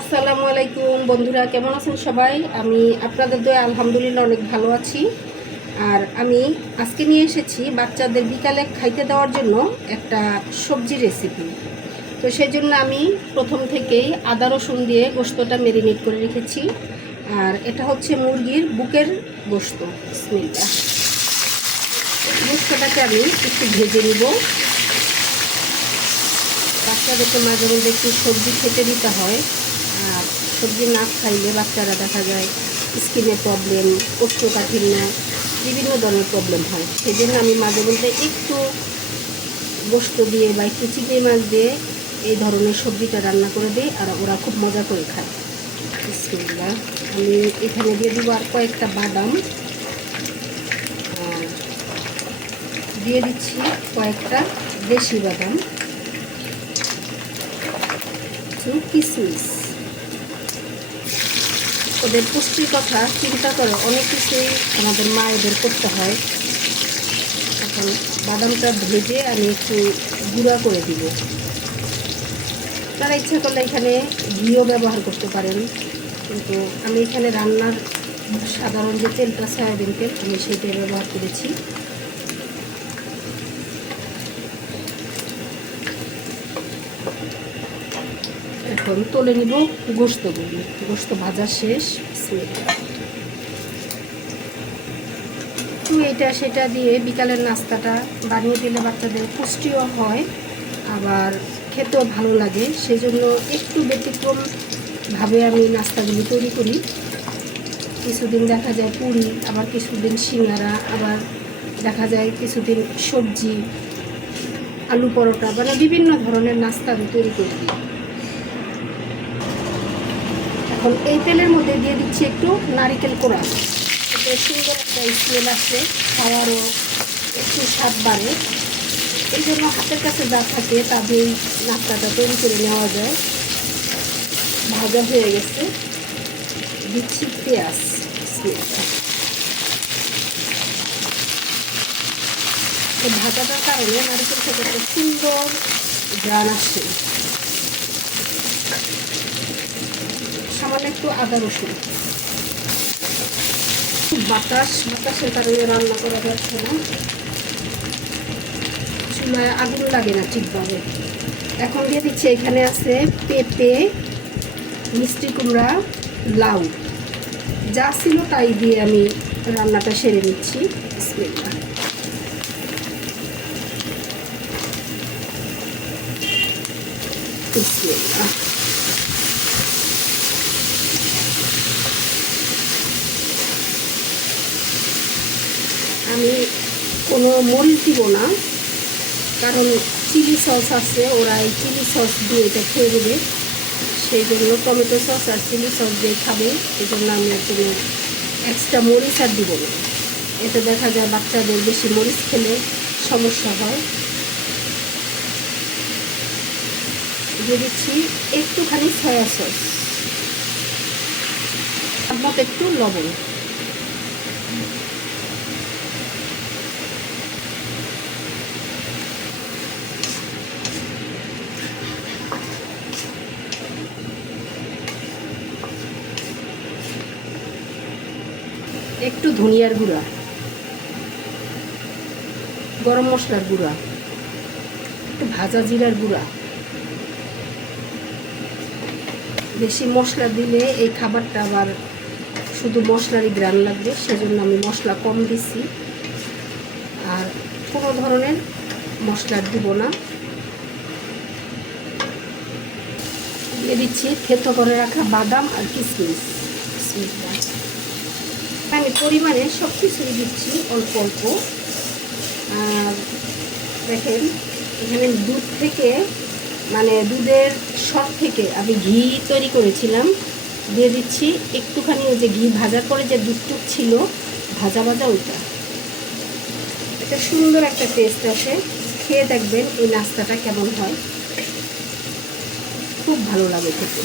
আসসালামু আলাইকুম বন্ধুরা, কেমন আছেন সবাই? আমি আপনাদের দয়া আলহামদুলিল্লাহ অনেক ভালো আছি। আর আমি আজকে নিয়ে এসেছি বাচ্চাদের বিকালে খাইতে দেওয়ার জন্য একটা সবজি রেসিপি। তো সেই জন্য আমি প্রথম থেকেই আদা রসুন দিয়ে গোশতটা ম্যারিনেট করে রেখেছি। আর এটা হচ্ছে মুরগির বুকের গোশত। বিসমিল্লাহ। গোশতটাকে আমি একটু ভেজে নিব। বাচ্চাদেরকে মাঝে মধ্যে একটু সবজি খেতে দিতে হয়। আর সবজি না খাইলে বাচ্চারা দেখা যায় স্কিনের প্রবলেম, কোষ্ঠকাঠিন্য, বিভিন্ন ধরনের প্রবলেম হয়। সেই জন্য আমি মাঝে মধ্যে একটু গোশত দিয়ে বা একটু চিংড়ি মাছ দিয়ে এই ধরনের সবজিটা রান্না করে দিই, আর ওরা খুব মজা করে খায়। বিসমিল্লাহ। আমি এখানে দিয়ে দিব আর কয়েকটা বাদাম, আর দিয়ে দিচ্ছি কয়েকটা দেশি বাদাম, কিশমিশ। ওদের পুষ্টির কথা চিন্তা করে অনেক কিছুই আমাদের মায়েদের করতে হয়। এখন বাদামটা ভেজে আমি একটু গুঁড়া করে দিব। তারা ইচ্ছা করলে এখানে ঘিও ব্যবহার করতে পারেন, কিন্তু আমি এখানে রান্নার সাধারণ যে তেলটা সয়াবিন তেল আমি সেইটাই ব্যবহার করেছি। এখন তুলে নিব গোশতগুলি। গোশত ভাজা শেষ। এটা সেটা দিয়ে বিকালের নাস্তাটা বানিয়ে দিলে বাচ্চাদের পুষ্টিও হয়, আবার খেতেও ভালো লাগে। সেই জন্য একটু ব্যতিক্রমভাবে আমি নাস্তাগুলি তৈরি করি। কিছুদিন দেখা যায় পুরি, আবার কিছুদিন সিঙ্গারা, আবার দেখা যায় কিছুদিন সবজি, আলু পরোটা, মানে বিভিন্ন ধরনের নাস্তা আমি তৈরি করি। এখন এই তেলের মধ্যে দিয়ে দিচ্ছি একটু নারিকেল কোড়া। এতে সুন্দর একটা স্মেল আসে, খাওয়ারও একটু স্বাদ বাড়ে। এই জন্য হাতের কাছে যা থাকে তা দিয়ে নাস্তাটা তৈরি করে নেওয়া যায়। ভাজা হয়ে গেছে, দিচ্ছি পেঁয়াজ। এই ভাজাটার কারণে নারিকেল থেকে একটা সুন্দর ঘ্রাণ আসে। সামান্য একটু আদা রসুন। বাতাসের কারণে রান্না করা যাচ্ছে না, চুলায় আগুন লাগে না ঠিকভাবে। এখন দিয়ে দিচ্ছি, এখানে আছে পেঁপে, মিষ্টি কুমড়া, লাউ, যা ছিল তাই দিয়ে আমি রান্নাটা সেরে নিচ্ছি। বিসমিল্লাহ। বিসমিল্লাহ। আমি কোনো মরিচ দিব না, কারণ চিলি সস আছে, ওরা এই চিলি সস দিয়ে এটা খেয়ে দেবে। সেই জন্য টমেটো সস আর চিলি সস দিয়ে খাবে। এই জন্য আমি কোনো এক্সট্রা মরিচ আর দিব না। এতে দেখা যায় বাচ্চাদের বেশি মরিচ খেলে সমস্যা হয়। দিয়ে দিচ্ছি একটুখানি সয়া সস, মতো একটু লবণ। একটু ধনিয়ার গুঁড়া, গরম মশলার গুঁড়া, একটু ভাজা জিরার গুঁড়া। বেশি মশলা দিলে এই খাবারটা আবার শুধু মশলারই ঘ্রাণ লাগবে, সেজন্য আমি মশলা কম দিছি। আর কোনো ধরনের মশলা দিব না। দিয়ে দিচ্ছি থেতো করে রাখা বাদাম আর কিশমিশ। আমি পরিমাণে সব কিছুই দিচ্ছি অল্প অল্প। আর দেখেন, এখানে দুধ থেকে, মানে দুধের সর থেকে আমি ঘি তৈরি করেছিলাম। দিয়ে দিচ্ছি একটুখানি ওই যে ঘি ভাজার পরে যে দুধটুক ছিল ভাজা ভাজা, ওইটা। এটা সুন্দর একটা টেস্ট আসে। খেয়ে দেখবেন এই নাস্তাটা কেমন হয়, খুব ভালো লাগে খেতে।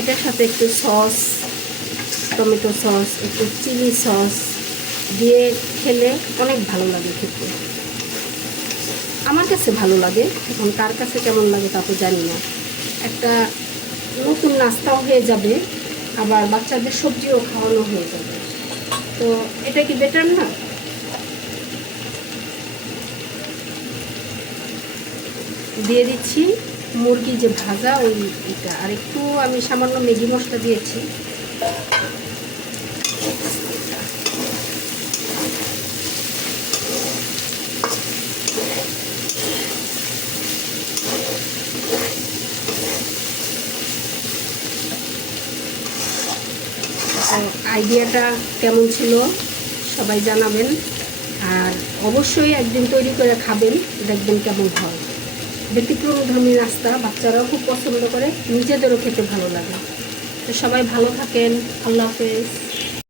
এটার সাথে একটু সস, টমেটো সস, একটু চিলি সস দিয়ে খেলে অনেক ভালো লাগে খেতে। আমার কাছে ভালো লাগে, এখন কার কাছে কেমন লাগে তা তো জানি না। একটা নতুন নাস্তাও হয়ে যাবে, আবার বাচ্চাদের সবজিও খাওয়ানো হয়ে যাবে। তো এটা কি বেটার না? দিয়ে দিচ্ছি মুরগি যে ভাজা ওই এটা, আর একটু আমি সামান্য ম্যাগি মশলা দিয়েছি। আইডিয়াটা কেমন ছিল সবাই জানাবেন, আর অবশ্যই একদিন তৈরি করে খাবেন, দেখবেন কেমন হয়। ব্যতিক্রমধর্মী নাস্তা, বাচ্চারাও খুব পছন্দ করে, নিজেদেরও খেতে ভালো লাগে। তো সবাই ভালো থাকেন, আল্লাহ হাফেজ।